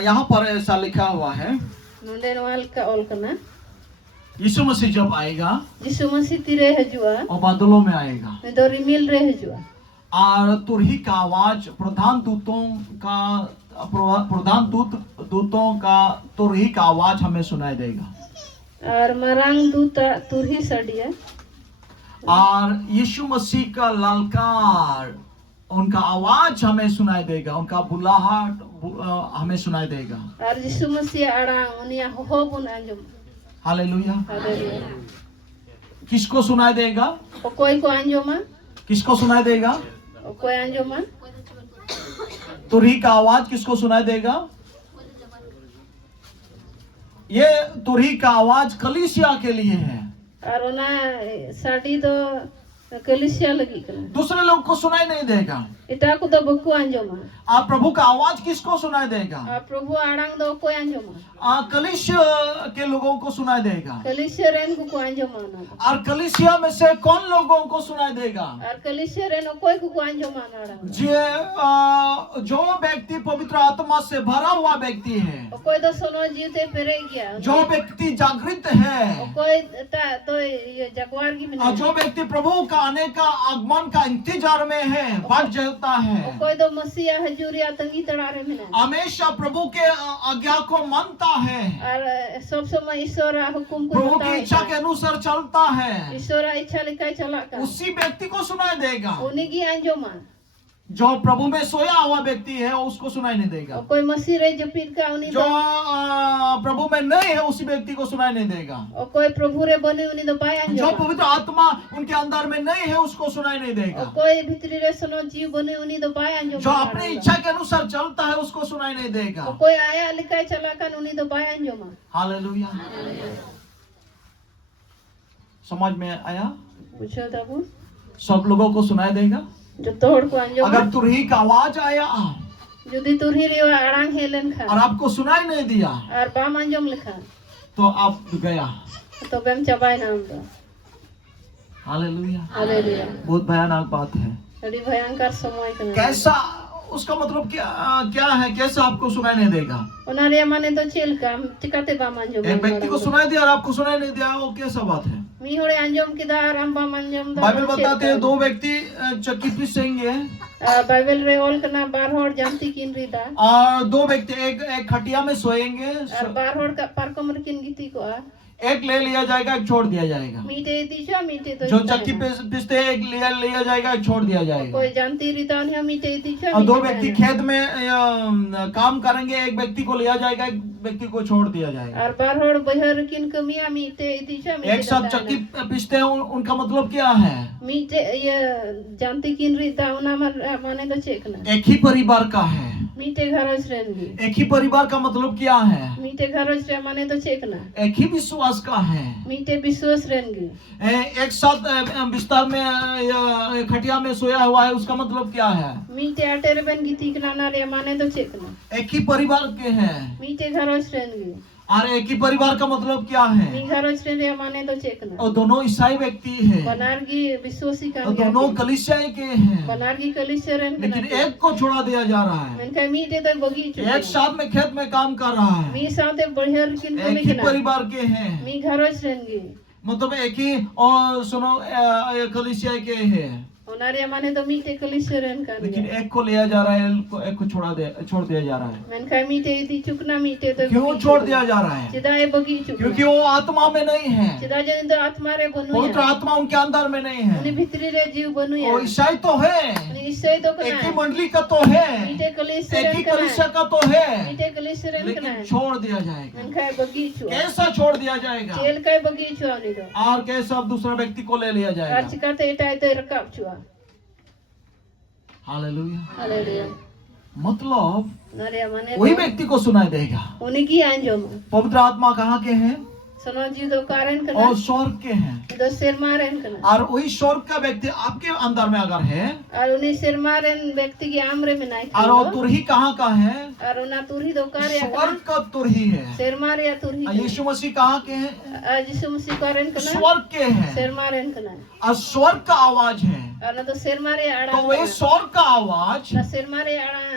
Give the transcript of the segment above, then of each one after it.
यहाँ पर ऐसा लिखा हुआ है, यीशु मसीह जब आएगा और बादलों में आएगा और तुरही का आवाज प्रधान दूतों का तुरही का आवाज हमें सुनाई देगा और यीशु मसीह का ललकार उनका आवाज हमें सुनाई देगा, उनका बुलाहट हमें सुनाई देगा। हालेलुया। किसको सुनाई देगा? किसको सुनाई देगा? तुरही का आवाज किसको सुनाई देगा? ये तुरही का आवाज कलीसिया के लिए है, दूसरे लोग को सुनाई नहीं देगा। आप प्रभु का आवाज किसको सुनाई देगा? कलीसिया के लोगों को सुनाई देगा। और कलीसिया में से कौन लोगों को सुनाई देगा? जो व्यक्ति पवित्र आत्मा से भरा हुआ व्यक्ति है, जो व्यक्ति जागृत है, जो व्यक्ति प्रभु का आने का आगमन का इंतजार में है, बाट जलता है, हमेशा प्रभु के आज्ञा को मानता है, प्रभु की इच्छा के अनुसार चलता है, उसी व्यक्ति को सुनाई देगा। जो प्रभु में सोया हुआ व्यक्ति है उसको सुनाई नहीं देगा। जो प्रभु में नहीं है उसी व्यक्ति को सुनाई नहीं देगा। जो पवित्र आत्मा उनके अंदर में नहीं है उसको सुनाई नहीं देगा। जो अपनी इच्छा के अनुसार चलता है उसको सुनाई नहीं देगा। हालेलुया। समझ में आया? सब लोगों को सुनाई देगा। अगर तुरही का आवाज आया और आपको सुनाई नहीं दिया तो आप गया। हालेलुया। बहुत भयानक बात है। कैसा उसका मतलब क्या है? कैसा आपको सुनाई नहीं देगा? एक व्यक्ति को सुनाई दिया और आपको सुनाई नहीं दिया, वो कैसा बात है? बाइबल बताते हैं दो व्यक्ति चक्की पीसेंगे और दो व्यक्ति एक खटिया में सोएंगे, एक ले लिया जाएगा, एक छोड़ दिया जाएगा। जो चक्की पीसते हैं एक लिया जाएगा, एक छोड़ दिया जाएगा। और दो व्यक्ति खेत में काम करेंगे, एक व्यक्ति को लिया जाएगा, एक व्यक्ति को छोड़ दिया जाएगा। एक साथ चक्की पीसते हैं, उनका मतलब क्या है? एक ही परिवार का है। एक ही परिवार का मतलब क्या है? एक ही विश्वास का है। एक साथ बिस्तर में खटिया में सोया हुआ है, उसका मतलब क्या है? एक ही परिवार के हैं। और एक ही परिवार का मतलब क्या है? और दोनों ईसाई व्यक्ति हैं, और दोनों कलीसिया के हैं, लेकिन एक को छोड़ा दिया जा रहा है। एक साथ में खेत में काम कर रहा है, एक ही परिवार के हैं, मतलब एक ही और सुनो कलीसिया के हैं, लेकिन एक को लिया जा रहा है, एक को छोड़ दिया जा रहा है। क्यों छोड़ दिया जा रहा है? क्योंकि वो आत्मा में नहीं है, पवित्र आत्मा उनके अंदर में नहीं है। वो ईसाई तो है, एक ही मंडली का तो है, एक ही कलीसिया का तो है, लेकिन छोड़ दिया जाएगा। कैसा छोड़ दिया जाएगा? और कैसा दूसरा व्यक्ति को ले लिया जाएगा? हालेलुया। मतलब वही व्यक्ति को सुनाई देगा। पवित्र आत्मा कहाँ के हैं? और स्वर्ग के हैं। और वही स्वर्ग का व्यक्ति आपके अंदर में अगर है और वो तुरही कहाँ का है? स्वर्ग का तुरही है। यीशु मसीह कहाँ के हैं? स्वर्ग के हैं। और स्वर्ग का आवाज है। तो वही स्वर्ग का आवाज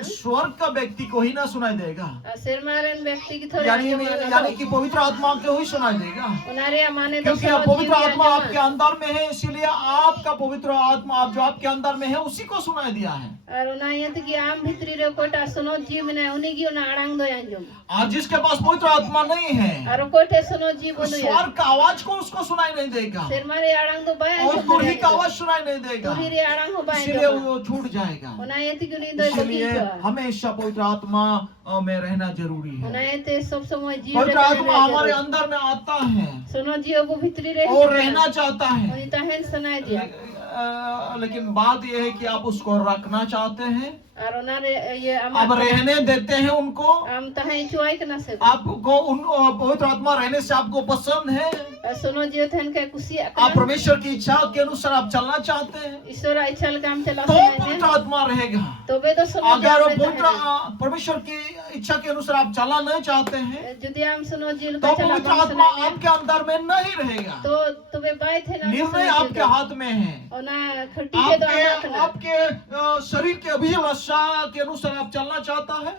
स्वर्ग का व्यक्ति को ही ना सुनाई देगा, यानी कि पवित्र आत्मा को ही सुनाई देगा, क्योंकि पवित्र आत्मा आपके अंदर में है। इसीलिए आपका पवित्र आत्मा जो आपके अंदर में है उसी को सुनाई दिया है। आज जिसके पास पवित्र आत्मा नहीं है स्वर्ग का आवाज को उसको सुनाई नहीं देगा और तुरही का आवाज सुनाई नहीं देगा, इसलिए वो छूट जाएगा। इसलिए हमेशा पवित्र आत्मा में रहना जरूरी है। पवित्र आत्मा हमारे अंदर में आता है और रहना चाहता है, लेकिन बात यह है कि आप उसको रखना चाहते हैं, अब रहने देते हैं उनको। आपको उन पवित्र आत्मा रहने से आपको पसंद है, आप परमेश्वर की इच्छा के अनुसार आप चलना चाहते हैं, तो पवित्र आत्मा रहेगा। अगर परमेश्वर की इच्छा के अनुसार आप चलना नहीं चाहते हैं तो पवित्र आत्मा आपके अंदर में नहीं रहेगा। निर्णय आपके हाथ में है, आपके शरीर के अभिलाषा के अनुसार आप चलना चाहता है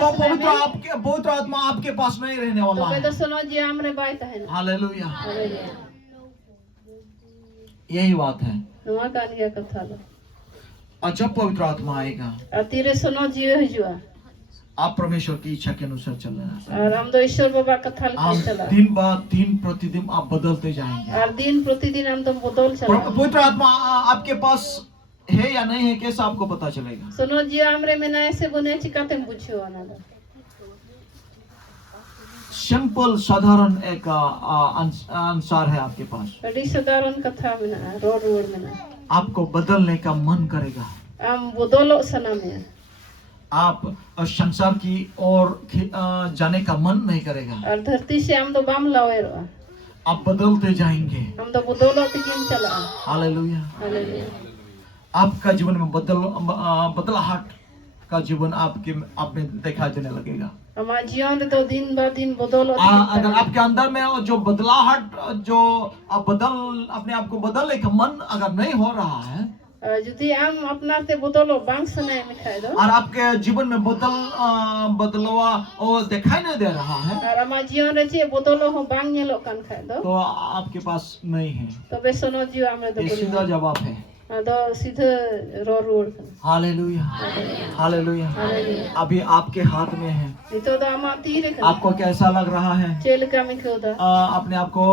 तो पवित्र आत्मा आपके पास नहीं रहने वाला है। हालेलुया, यही बात है। और जब पवित्र आत्मा आएगा आप परमेश्वर की इच्छा के अनुसार चलना, दिन बाद दिन प्रतिदिन आप बदलते जाएंगे। पवित्र आत्मा आपके पास है या नहीं है कैसे आपको पता चलेगा? सिंपल साधारण एक आंसर है आपके पास। आपको बदलने का मन करेगा, आप संसार की ओर जाने का मन नहीं करेगा, आप बदलते जाएंगे। हालेलुया, आपका जीवन में बदलाहट का जीवन आप में दिखाई देने लगेगा। अगर आपके अंदर में जो बदलाहट जो अपने आप को बदलने का मन अगर नहीं हो रहा है और आपके जीवन में बदलवा और दिखाई नहीं दे रहा है तो आपके पास नहीं है। ये सीधा जवाब है। Hallelujah, hallelujah. अभी आपके हाथ में है। आपको कैसा लग रहा है? अपने आप को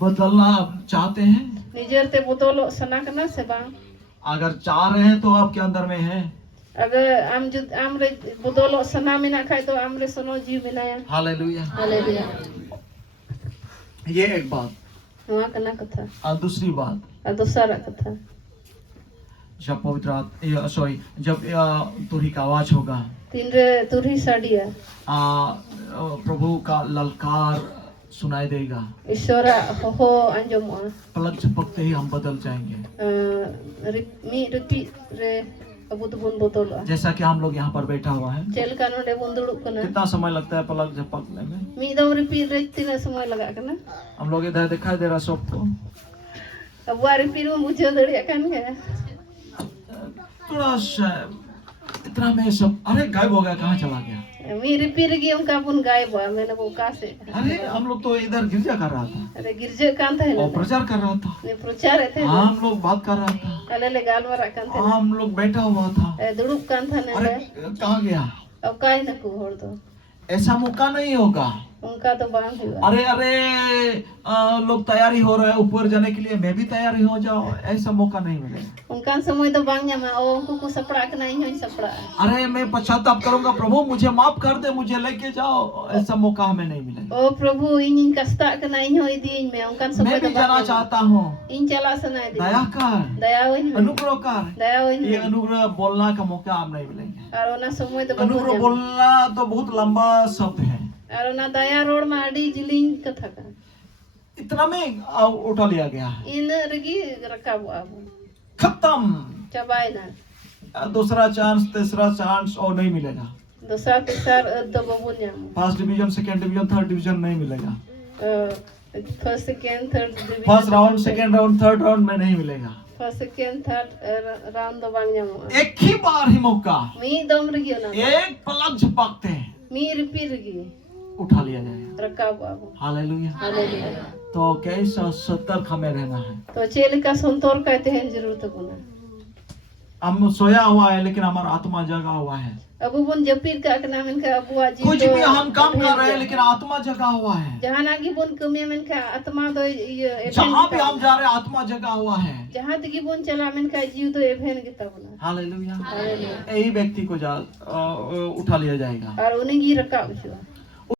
बदलना चाहते हैं? अगर चाह रहे हैं तो आपके अंदर में है। हालेलुया, ये एक बात। दूसरी बात, जब जब तुरही का आवाज होगा, प्रभु का ललकार सुनाई देगा, पलक झपकते ही हम बदल जाएंगे। जैसा कि हम लोग यहाँ पर बैठा हुआ है, कितना समय लगता है पलक झपकने में? हम लोग इधर दिखाई दे रहा सबको। थोड़ा सा इतना में सब अरे गायब हो गया, कहाँ चला गया? अरे हम लोग तो इधर गिरजा कर रहा था और प्रचार कर रहा था। हम लोग बात कर रहा था, हम लोग बैठा हुआ था। अरे कहाँ गया? ऐसा मौका नहीं होगा। अरे लोग तैयारी हो रहे हैं ऊपर जाने के लिए, मैं भी तैयारी हो जाओ, ऐसा मौका नहीं मिलेगा। अरे मैं पश्चाताप करूंगा, प्रभु मुझे माफ कर दे, मुझे लेके जाओ, ऐसा मौका हमें नहीं मिलेगा। ओ प्रभु मैं भी जाना चाहता हूँ, दया कर, अनुग्रह कर। ये अनुग्रह बोलना का मौका आप नहीं मिलेंगे। अनुग्रह बोलना तो बहुत लंबा शब्द है। और ना दया रोड में आड़ी जिलिंग कथा का इतना में उठा लिया गया है। इन रगी रखा हुआ खत्म, चबाए ना। दूसरा चांस, तीसरा चांस और नहीं मिलेगा। दूसरा तीसरा दबोनिया first division, second division, third division नहीं मिलेगा। First second third division, first round, second round, third round में नहीं मिलेगा। फर्स्ट सेकंड थर्ड राउंड दबांग जाऊंगा। एक ही बार ही मौका, मी दम रगी ना, एक पलक झपकते हैं, मी रिपी रगी उठा लिया जाएगा। रखा हुआ। हालेलुया। हालेलुया। तो कैसा सतर्क हमें रहना है। तो चेल का संतोर कहते हैं जरूरत गुना। हम सोया हुआ है लेकिन हमारा आत्मा जगा हुआ है। अबू बुन जपीर का नाम इनका अबू आजी कुछ भी हम काम कर रहे हैं लेकिन आत्मा जगा हुआ है। जहाँ नागी बुन कमी में इनका आत्मा तो जहाँ भी हम जा रहे हैं आत्मा जगा हुआ है। जहाँ तक बुन चला में इनका जीव तो एभेन गिता बुना। हालेलुया। यही व्यक्ति को उठा लिया जाएगा और उन्हें गी रखा